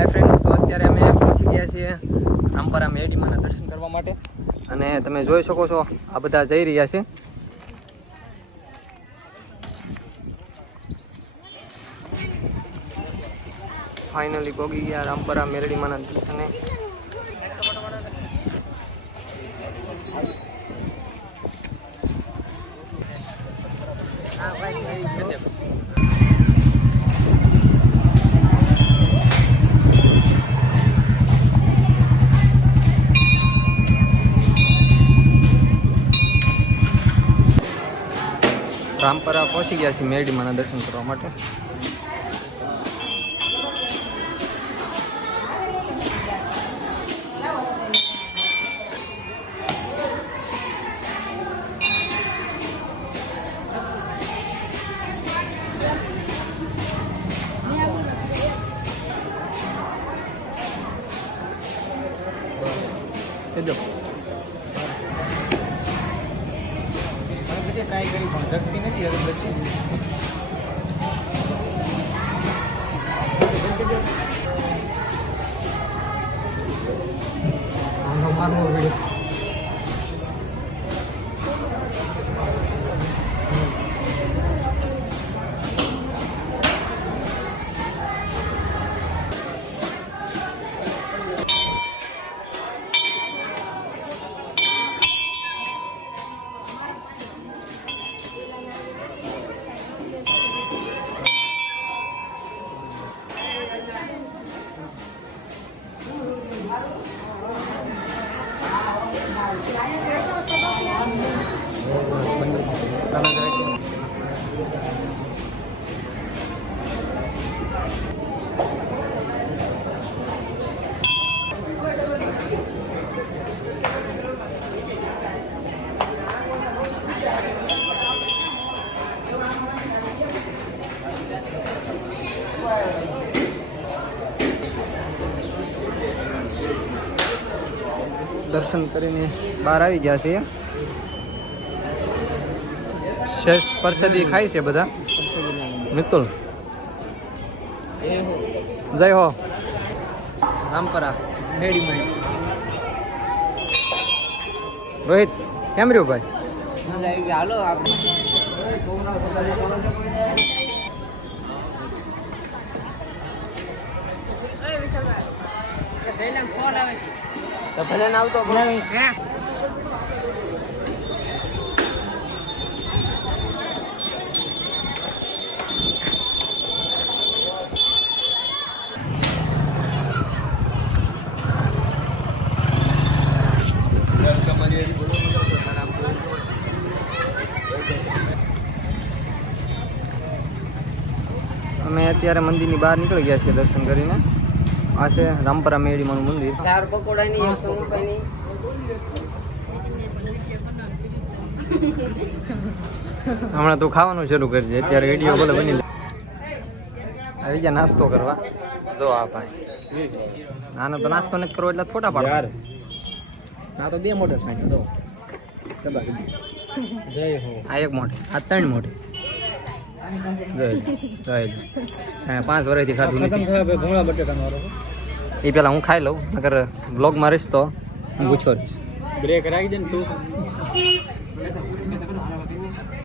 Hi friends, તો અત્યારે અમે પહોંચી ગયા છીએ રામપરા મેડીમાના દર્શન કરવા માટે અને તમે જોઈ શકો છો આ બધા જઈ રહ્યા છે. ફાઇનલી પહોંચી ગયા રામપરા મેરડીમાના દર્શને. રામપરા પહોંચી ગયા છીએ મેરડીમાના દર્શન કરવા માટે. ટ્રાય કરી પણ રખતી નથી અગરબત્તી. દર્શન કરીને બહાર આવી ગયા છીએ. શેષ પરસદી ખાય છે બધા. મિતુલ જય હો. રામપરા મેડીમાન. રોહિત કેમ રહ્યું ભાઈ? મજા આવી ગઈ. હાલો આપણે તો ભલે ના આવતો અમે અત્યારે મંદિરની બહાર નીકળી ગયા છીએ દર્શન કરીને. આ છે રામપરા મેડીમાનું મંદિર. 4 પકોડાની 1 સમોસાની. હમણાં તું ખાવાનું શરૂ કરજે. અત્યારે વિડીયો બોલે બની આવી ગયા નાસ્તો કરવા. જો આ ભાઈ નાનો તો નાસ્તો નથી કરવો એટલે ફોટા પાડવા. ના તો 2 મોટે સાઈડ જો. જય હો. આ 1 મોટે, આ 3 મોટે. જય જય. 5 વર્ષથી ખાધું નથી. એ પેલા હું ખાઈ લઉં, નકર બ્લોગમાં રહીશ તો હું પૂછો રહીશ. બ્રેક રાખી દે ને તું.